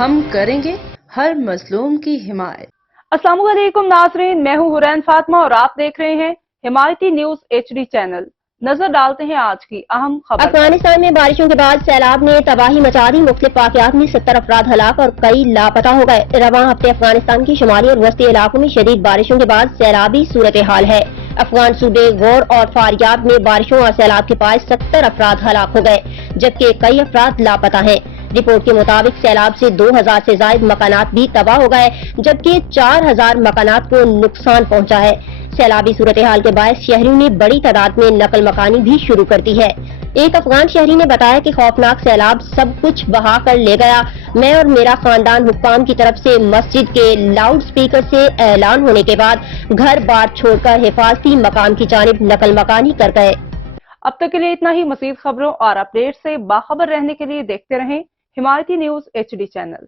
ہم کریں گے ہر مظلوم کی حمایت۔ السلام علیکم ناظرین، میں ہوں حرین فاطمہ اور آپ دیکھ رہے ہیں حمایتی نیوز HD چینل۔ نظر ڈالتے ہیں آج کی اہم خبر۔ افغانستان میں بارشوں کے بعد سیلاب نے تباہی مچا دی، مختلف واقعات میں 70 افراد ہلاک اور کئی لاپتہ ہو گئے۔ رواں ہفتے افغانستان کے شمالی اور وسطی علاقوں میں شدید بارشوں کے بعد سیلابی صورتحال ہے۔ افغان صوبے غور اور فاریاب میں بارشوں اور سیلاب کے باعث 70 افراد ہلاک ہو گئے، جبکہ کئی افراد لاپتہ ہیں۔ رپورٹ کے مطابق سیلاب سے 2000 سے زائد مکانات بھی تباہ ہو گئے، جبکہ 4000 مکانات کو نقصان پہنچا ہے۔ سیلابی صورتحال کے باعث شہریوں نے بڑی تعداد میں نقل مکانی بھی شروع کر دی ہے۔ ایک افغان شہری نے بتایا کہ خوفناک سیلاب سب کچھ بہا کر لے گیا، میں اور میرا خاندان حکام کی طرف سے مسجد کے لاؤڈ سپیکر سے اعلان ہونے کے بعد گھر بار چھوڑ کر حفاظتی مقام کی جانب نقل مکانی کر گئے۔ اب تک کے لیے اتنا ہی۔ مزید خبروں اور اپڈیٹ سے باخبر رہنے کے لیے دیکھتے رہیں حمایتی نیوز HD چینل۔